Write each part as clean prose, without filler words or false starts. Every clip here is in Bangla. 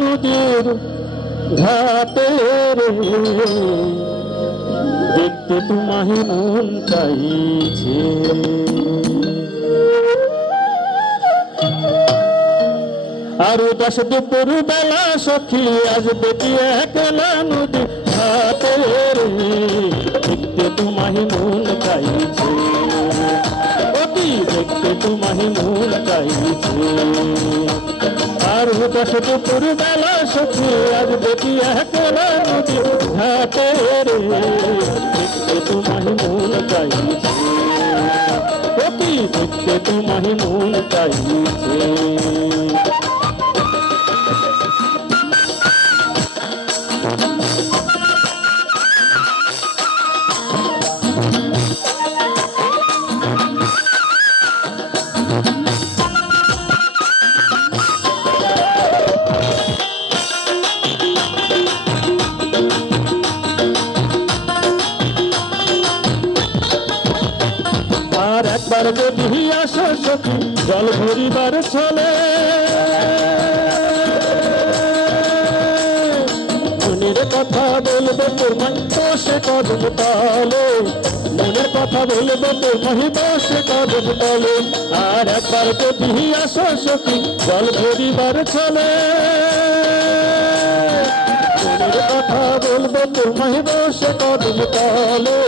নদীর ঘাটে রে, দেখতে তোমায় মন চাইছে। আর দশ দুপুর বেলা সখী আসবে কি একলা নদীর ঘাটে রে, দেখতে তোমায় মন চাইছে। অতি দেখতে তোমায় মন চাইছে। আর দশ দুপুর বেলা সখী আসবে কি একলা নদীর ঘাটে রে, দেখতে তোমায় মন চাইছে। অতি দেখতে তোমায় মন চাইছে। আর একবার যদি আসো সখী জল ভরিবার ছলে, মনের কথা বলবো তোমায় বসে কদম তলে, মনের কথা বলবো তোমায় বসে কদম তলে। আর একবার যদি আসো সখী জল ভরিবার ছলে, মনের কথা বলবো তোমায় বসে কদম তলে,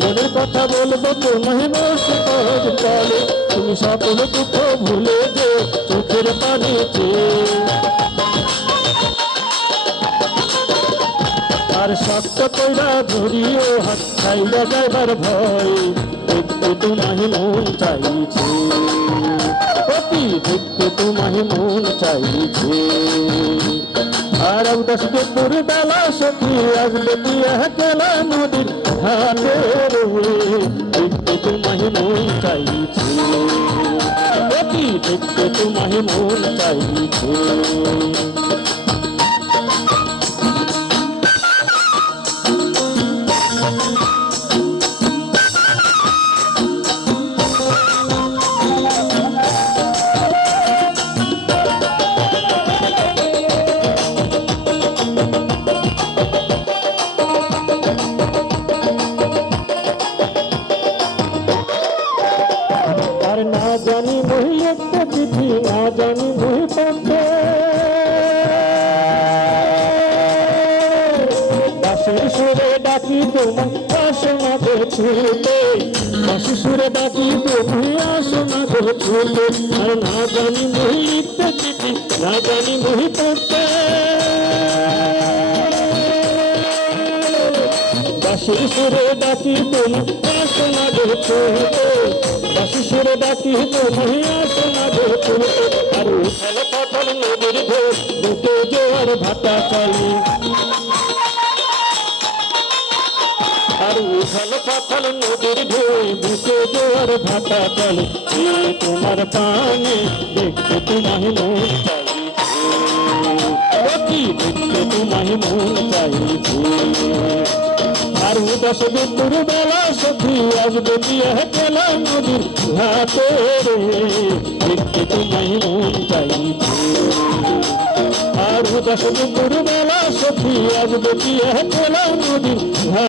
মনের কথা বলবো তোমায় বসে কদম তলে। তুমি সকল দুঃখ ভুলে যে চোখের পানিতে, আর শক্ত কইরা ধরিও হাত ছাইরা যাইবার ভয়, দেখতে তোমায় মন চাইছে। অতি দেখতে তোমায় মন চাইছে। আর দশ দুপুর বেলা সখী আসবে কি একলা নদীর ঘাটে রে, দেখতে তোমায় মন চাইছে। অতি দেখতে তোমায় মন চাইছে। আর না জানি বই একটা চিঠি, না জানি বই পড়তে, বাঁশির সুরে ডাকি তোমায় আসো না গো ছুটে, বাঁশির সুরে ডাকি তোমায় আসো না গো ছুটে। আর না জানি বই লিখতে চিঠি, না জানি বই পড়তে, বাঁশির সুরে ডাকি তোমায় আসো না গো ছুটে, বাঁশির সুরে ডাকি তোমায় আসো না গো ছুটে। আর উথাল পাথাল নদীর ঢেউ, বুকে জোয়ার ভাটা চলে, আর উথাল পাথাল নদীর ঢেউ, বুকে জোয়ার ভাটা চলে। তোমার পানে দেখতে তোমায় মন চাইছে। অতি দেখতে তোমায় মন চাইছে। আর দশ দুপুর বেলা সখী আসবে কি একলা নদীর ঘাটে রে, দেখতে তোমায় মন চাইছে। আর দশ দুপুর বেলা সখী আসবে কি একলা নদীর ঘাটে।